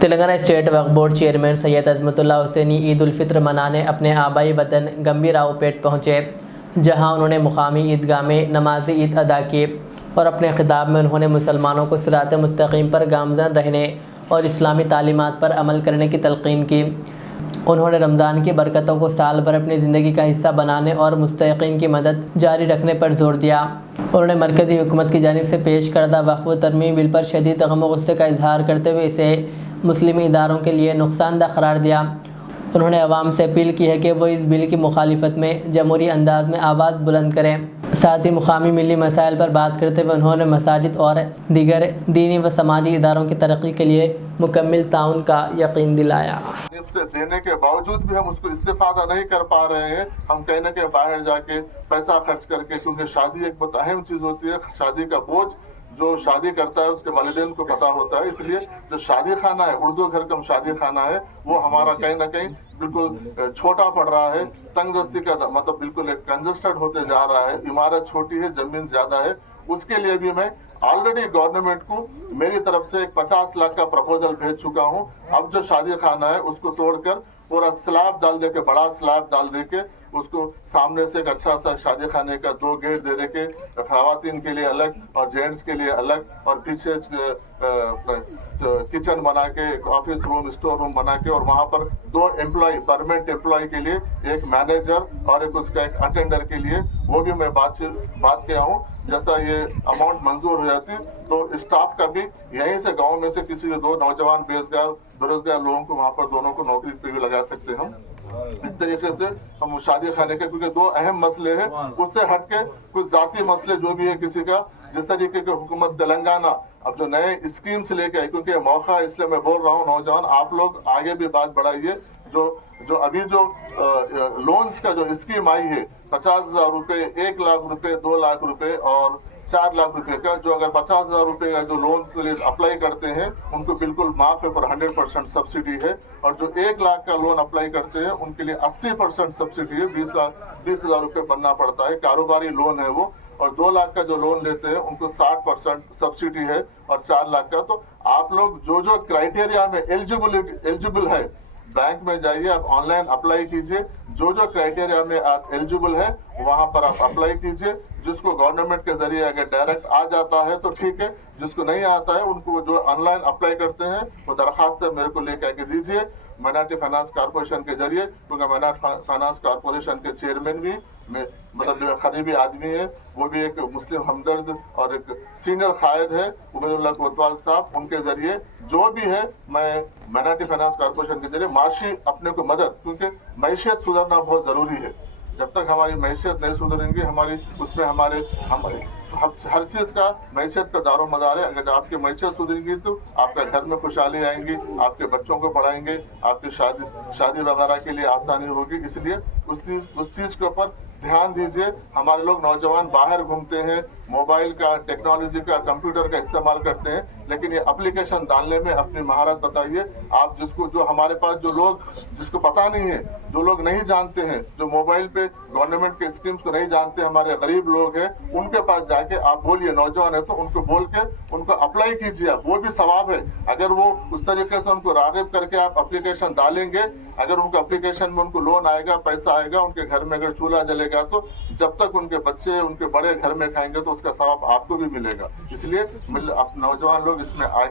Telangana state وقف board chairman سید عظمت اللہ حسینی عید الفطر منانے اپنے آبائی وطن گمبھی راؤ پیٹ پہنچے، جہاں انہوں نے مقامی عیدگاہ میں نماز عید ادا کی اور اپنے خطاب میں انہوں نے مسلمانوں کو صراط مستقیم پر گامزن رہنے اور اسلامی تعلیمات پر عمل کرنے کی تلقین کی۔ انہوں نے رمضان کی برکتوں کو سال بھر اپنی زندگی کا حصہ بنانے اور مستحقین کی مدد جاری رکھنے پر زور دیا۔ انہوں نے مرکزی حکومت کی جانب سے پیش کردہ وقف ترمیم بل پر شدید غم و غصے کا اظہار کرتے ہوئے اسے مسلمی اداروں کے لیے نقصان دہ قرار دیا۔ انہوں نے عوام سے اپیل کی ہے کہ وہ اس بل کی مخالفت میں جمہوری انداز میں آواز بلند کریں۔ ساتھ ہی مقامی ملی مسائل پر بات کرتے ہوئے انہوں نے مساجد اور دیگر دینی و سماجی اداروں کی ترقی کے لیے مکمل تعاون کا یقین دلایا۔ سے دینے کے باوجود بھی ہم اس کو استفادہ نہیں کر پا رہے ہیں۔ ہم کہیں نہ کہیں باہر جا کے پیسہ خرچ کر کے، کیونکہ شادی ایک بہت اہم چیز ہوتی ہے، شادی کا بوجھ جو شادی کرتا ہے اس کے والدین کو پتا ہوتا ہے، اس لیے جو شادی خانہ ہے، اردو گھر کم شادی خانہ ہے، وہ ہمارا کہیں نہ کہیں بالکل چھوٹا پڑ رہا ہے۔ تنگ دستی کا مطلب بالکل ایک کنجسٹڈ ہوتے جا رہا ہے، عمارت چھوٹی ہے، زمین زیادہ ہے۔ اس کے لیے بھی میں آلریڈی گورنمنٹ کو میری طرف سے ایک 50 لاکھ کا پرپوزل بھیج چکا ہوں۔ اب جو شادی خانہ ہے اس کو توڑ کر پورا سلیب ڈال دے کے، بڑا سلیب ڈال دے کے، اس کو سامنے سے ایک اچھا سا شادی خانے کا 2 گیٹ دے دے کے، خواتین کے لیے الگ اور جینٹس کے لیے الگ، اور پیچھے کچن بنا کے، آفس روم، اسٹور روم بنا کے، اور وہاں پر 2 امپلائی، پرمنٹ امپلائی کے لیے، ایک مینیجر اور ایک اس کا ایک اٹینڈر کے لیے، وہ بھی میں بات کیا ہوں۔ جیسا یہ اماؤنٹ منظور ہو جاتی تو اسٹاف کا بھی یہیں سے گاؤں میں سے کسی 2 نوجوان بےروزگار لوگوں کو وہاں پر دونوں کو نوکری پہ بھی لگا سکتے ہیں۔ اس طریقے سے ہم شادی خانے کے، کیونکہ 2 اہم مسئلے ہیں، اس سے ہٹ کے کچھ ذاتی مسئلے جو بھی ہے کسی کا، جس طریقے کی حکومت تلنگانہ اب جو نئے اسکیمز لے کے آئی، کیونکہ یہ موقع ہے، اس لیے میں بول رہا ہوں نوجوان آپ لوگ آگے بھی بات بڑھائیے۔ جو ابھی جو لونز کا جو اسکیم آئی ہے، 50,000 روپے، 1 لاکھ روپے، 2 لاکھ روپے اور 4 لاکھ روپے کا، جو اگر 50,000 روپے کا جو لون کے لیے اپلائی کرتے ہیں ان کو بالکل معاف ہے، پر 100% سبسڈی ہے، اور جو 1 لاکھ کا لون اپلائی کرتے ہیں ان کے لیے 80% سبسڈی ہے، 20,000 روپے بننا پڑتا ہے، کاروباری لون ہے وہ، اور 2 لاکھ کا جو لون لیتے ہیں ان کو 60% سبسڈی ہے، اور 4 لاکھ کا۔ تو آپ لوگ جو کرائٹیریا میں ایلیجبل ہے، بینک میں جائیے، آپ آن لائن اپلائی کیجئے، جو کرائٹیریا میں آپ ایلیجبل ہے وہاں پر آپ اپلائی کیجئے۔ جس کو گورنمنٹ کے ذریعے اگر ڈائریکٹ آ جاتا ہے تو ٹھیک ہے، جس کو نہیں آتا ہے ان کو جو آن لائن اپلائی کرتے ہیں وہ درخواستیں میرے کو لے کے دیجئے مائنارٹی فائنانس کارپوریشن کے ذریعے، کیونکہ مائنارٹی فائنانس کارپوریشن کے چیئرمین بھی مطلب جو قریبی آدمی ہے، وہ بھی ایک مسلم ہمدرد اور ایک سینئر قائد ہے، عبید اللہ کوتوال صاحب، ان کے ذریعے جو بھی ہے میں مائنارٹی فائنانس کارپوریشن کے ذریعے معاشی اپنے کو مدد، کیونکہ معیشت سدھرنا بہت ضروری ہے۔ جب تک ہماری معیشت نہیں سدھریں گی، اس میں ہر چیز کا معیشت کا دار و مدار ہے۔ اگر آپ کی معیشت سدھرے گی تو آپ کے گھر میں خوشحالی آئیں گی، آپ کے بچوں کو پڑھائیں گے، آپ کی شادی وغیرہ کے لیے آسانی ہوگی۔ اس لیے اس چیز کے اوپر دھیان دیجئے۔ ہمارے لوگ نوجوان باہر گھومتے ہیں، موبائل کا، ٹیکنالوجی کا، کمپیوٹر کا استعمال کرتے ہیں، لیکن یہ اپلیکیشن ڈالنے میں اپنی مہارت بتائیے۔ آپ جو ہمارے پاس جو لوگ جس کو پتا نہیں ہے، جو لوگ نہیں جانتے ہیں، جو موبائل پہ گورنمنٹ کے اسکیمز کو نہیں جانتے، ہمارے غریب لوگ ہیں، ان کے پاس جا کے آپ بولیے، نوجوان ہے تو ان کو بول کے ان کو اپلائی کیجیے، وہ بھی ثواب ہے۔ اگر وہ اس طریقے سے ان کو راغب کر کے آپ اپلیکیشن ڈالیں گے، اگر ان کو اپلیکیشن میں ان کو لون آئے گا، پیسہ آئے گا، ان کے گھر میں اگر چولہا جلے گا تو جب تک ان کے بچے ان کے بڑے گھر میں کھائیں گے تو اس کا ثواب آپ کو بھی ملے گا۔ اس لیے نوجوان لوگ اس میں آگے